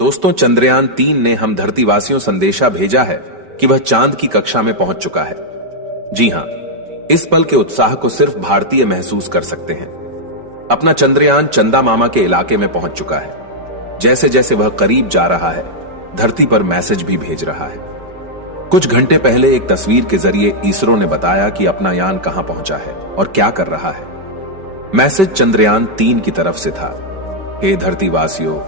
दोस्तों, चंद्रयान-3 ने हम धरतीवासियों संदेशा भेजा है कि वह चांद की कक्षा में पहुंच चुका है। जी हां, इस पल के उत्साह को सिर्फ भारतीय महसूस कर सकते हैं। अपना चंद्रयान चंदा मामा के इलाके में पहुंच चुका है। जैसे जैसे वह करीब जा रहा है, धरती पर मैसेज भी भेज रहा है। कुछ घंटे पहले एक तस्वीर के जरिए इसरो ने बताया कि अपना यान कहां पहुंचा है और क्या कर रहा है। मैसेज चंद्रयान-3 की तरफ से था, हे धरतीवासियों,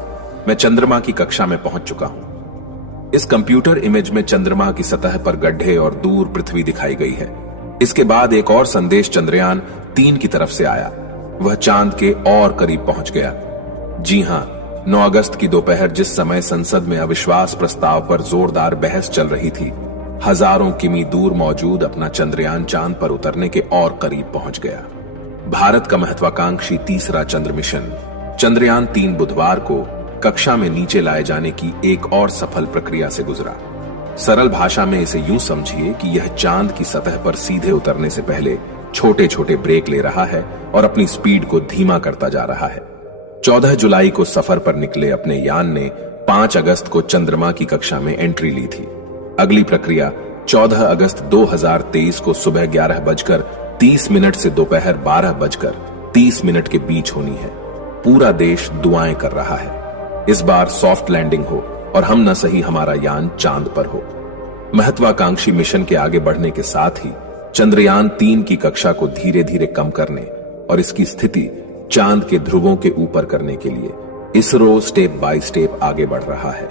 मैं चंद्रमा की कक्षा में पहुंच चुका हूं। इस कंप्यूटर इमेज में चंद्रमा की सतह पर गड्ढे और दूर पृथ्वी दिखाई गई है। इसके बाद एक और संदेश चंद्रयान-3 की तरफ से आया। वह चांद के और करीब पहुंच गया। जी हां, 9 अगस्त की दोपहर जिस समय संसद में अविश्वास प्रस्ताव पर जोरदार बहस चल रही थी, हजारों किमी दूर मौजूद अपना चंद्रयान चांद पर उतरने के और करीब पहुंच गया। भारत का महत्वाकांक्षी तीसरा चंद्र मिशन चंद्रयान-3 बुधवार को कक्षा में नीचे लाए जाने की एक और सफल प्रक्रिया से गुजरा। सरल भाषा में इसे यूं समझिए कि यह चांद की सतह पर सीधे उतरने से पहले छोटे छोटे ब्रेक ले रहा है और अपनी स्पीड को धीमा करता जा रहा है। 14 जुलाई को सफर पर निकले अपने यान ने 5 अगस्त को चंद्रमा की कक्षा में एंट्री ली थी। अगली प्रक्रिया 14 अगस्त 2023 को सुबह 11:30 से दोपहर 12:30 के बीच होनी है। पूरा देश दुआएं कर रहा है इस बार सॉफ्ट लैंडिंग हो और हम न सही हमारा यान चांद पर हो। महत्वाकांक्षी मिशन के आगे बढ़ने के साथ ही चंद्रयान-3 की कक्षा को धीरे धीरे कम करने और इसकी स्थिति चांद के ध्रुवों के ऊपर करने के लिए इसरो स्टेप बाय स्टेप आगे बढ़ रहा है।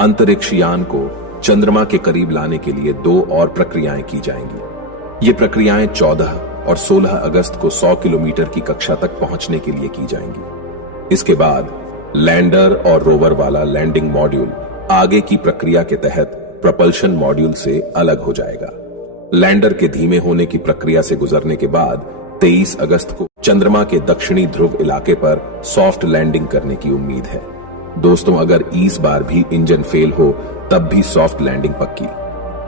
अंतरिक्ष यान को चंद्रमा के करीब लाने के लिए 2 और प्रक्रियाएं की जाएंगी। ये प्रक्रियाएं 14 और 16 अगस्त को 100 किलोमीटर की कक्षा तक पहुंचने के लिए की जाएंगी। इसके बाद लैंडर और रोवर वाला लैंडिंग मॉड्यूल आगे की प्रक्रिया के तहत प्रोपल्शन मॉड्यूल से अलग हो जाएगा। लैंडर के धीमे होने की प्रक्रिया से गुजरने के बाद 23 अगस्त को चंद्रमा के दक्षिणी ध्रुव इलाके पर सॉफ्ट लैंडिंग करने की उम्मीद है। दोस्तों, अगर इस बार भी इंजन फेल हो तब भी सॉफ्ट लैंडिंग पक्की।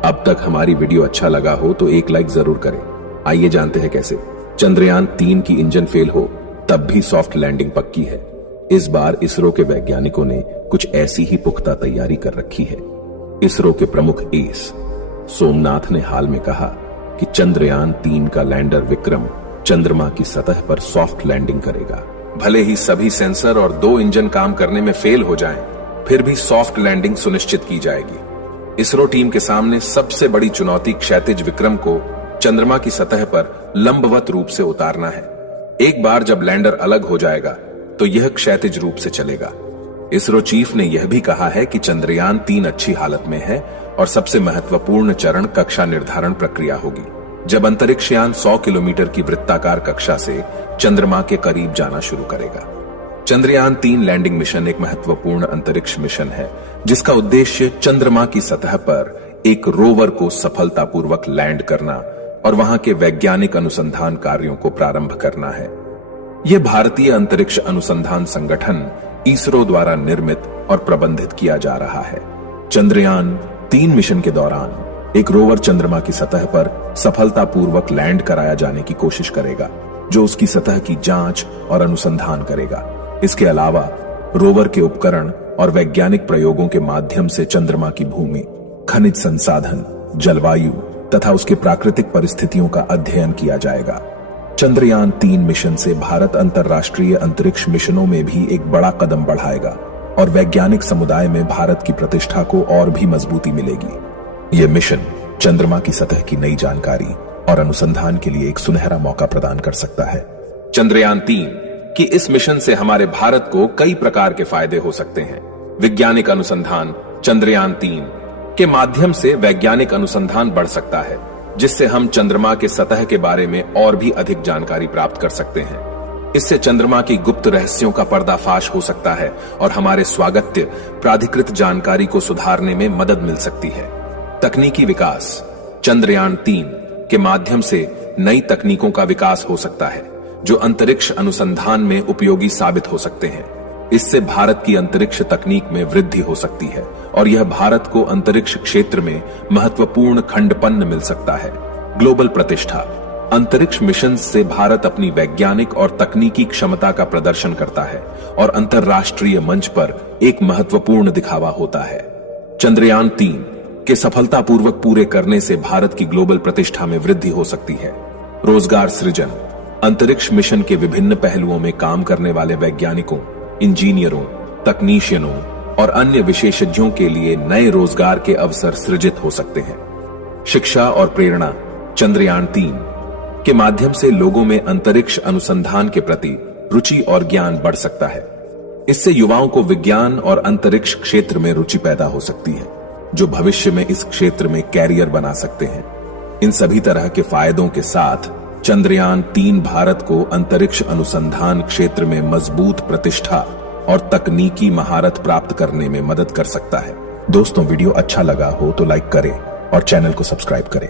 अब तक हमारी वीडियो अच्छा लगा हो तो एक लाइक जरूर करें। आइए जानते हैं कैसे। चंद्रयान-3 की इंजन फेल हो तब भी सॉफ्ट लैंडिंग पक्की है। इस बार इसरो के वैज्ञानिकों ने कुछ ऐसी ही पुख्ता तैयारी कर रखी है। इसरो के प्रमुख एस सोमनाथ ने हाल में कहा कि चंद्रयान-3 का लैंडर विक्रम चंद्रमा की सतह पर सॉफ्ट लैंडिंग करेगा। भले ही सभी सेंसर और 2 इंजन काम करने में फेल हो जाएं, फिर भी सॉफ्ट लैंडिंग सुनिश्चित की जाएगी। इसरो टीम के सामने सबसे बड़ी चुनौती क्षैतिज विक्रम को चंद्रमा की सतह पर लंबवत रूप से उतारना है। एक बार जब लैंडर अलग हो जाएगा तो यह क्षैतिज रूप से चलेगा। इसरो चीफ ने यह भी कहा है कि चंद्रयान-3 अच्छी हालत में है और सबसे महत्वपूर्ण चरण कक्षा निर्धारण प्रक्रिया होगी, जब अंतरिक्ष यान 100 किलोमीटर की वृत्ताकार कक्षा से चंद्रमा के करीब जाना शुरू करेगा। चंद्रयान-3 लैंडिंग मिशन एक महत्वपूर्ण अंतरिक्ष मिशन है जिसका उद्देश्य चंद्रमा की सतह पर एक रोवर को सफलतापूर्वक लैंड करना और वहां के वैज्ञानिक अनुसंधान कार्यों को प्रारंभ करना है। यह भारतीय अंतरिक्ष अनुसंधान संगठन इसरो द्वारा निर्मित और प्रबंधित किया जा रहा है। चंद्रयान-3 मिशन के दौरान एक रोवर चंद्रमा की सतह पर सफलतापूर्वक लैंड कराया जाने की कोशिश करेगा, जो उसकी सतह की जांच और अनुसंधान करेगा। इसके अलावा रोवर के उपकरण और वैज्ञानिक प्रयोगों के माध्यम से चंद्रमा की भूमि, खनिज संसाधन, जलवायु तथा उसके प्राकृतिक परिस्थितियों का अध्ययन किया जाएगा। चंद्रयान-3 मिशन से भारत अंतर्राष्ट्रीय अंतरिक्ष मिशनों में भी एक बड़ा कदम बढ़ाएगा और वैज्ञानिक समुदाय में भारत की प्रतिष्ठा को और भी मजबूती मिलेगी। यह मिशन चंद्रमा की सतह की नई जानकारी और अनुसंधान के लिए एक सुनहरा मौका प्रदान कर सकता है। चंद्रयान-3 की इस मिशन से हमारे भारत को कई प्रकार के फायदे हो सकते हैं। वैज्ञानिक अनुसंधान चंद्रयान-3 के माध्यम से वैज्ञानिक अनुसंधान बढ़ सकता है, जिससे हम चंद्रमा के सतह के बारे में और भी अधिक जानकारी प्राप्त कर सकते हैं। इससे चंद्रमा की गुप्त रहस्यों का पर्दाफाश हो सकता है और हमारे स्वागत्य प्राधिकृत जानकारी को सुधारने में मदद मिल सकती है। तकनीकी विकास चंद्रयान-3 के माध्यम से नई तकनीकों का विकास हो सकता है जो अंतरिक्ष अनुसंधान में उपयोगी साबित हो सकते हैं। इससे भारत की अंतरिक्ष तकनीक में वृद्धि हो सकती है और यह भारत को अंतरिक्ष क्षेत्र में महत्वपूर्ण खंडपन्न मिल सकता है। ग्लोबल प्रतिष्ठा अंतरिक्ष मिशन से भारत अपनी वैज्ञानिक और तकनीकी क्षमता का प्रदर्शन करता है और अंतर्राष्ट्रीय मंच पर एक महत्वपूर्ण दिखावा होता है। चंद्रयान 3 के सफलतापूर्वक पूरे करने से भारत की ग्लोबल प्रतिष्ठा में वृद्धि हो सकती है। रोजगार सृजन, अंतरिक्ष मिशन के विभिन्न पहलुओं में काम करने वाले वैज्ञानिकों, इंजीनियरों, तकनीशियनों और अन्य विशेषज्ञों के लिए नए रोजगार के अवसर सृजित हो सकते हैं। शिक्षा और प्रेरणा, चंद्रयान 3 के माध्यम से लोगों में अंतरिक्ष अनुसंधान के प्रति रुचि और ज्ञान बढ़ सकता है। इससे युवाओं को विज्ञान और अंतरिक्ष क्षेत्र में रुचि पैदा हो सकती है, जो भविष्य में इस क्षेत्र में कैरियर बना सकते हैं। इन सभी तरह के फायदों के साथ चंद्रयान 3 भारत को अंतरिक्ष अनुसंधान क्षेत्र में मजबूत प्रतिष्ठा और तकनीकी महारत प्राप्त करने में मदद कर सकता है। दोस्तों, वीडियो अच्छा लगा हो तो लाइक करें और चैनल को सब्सक्राइब करें।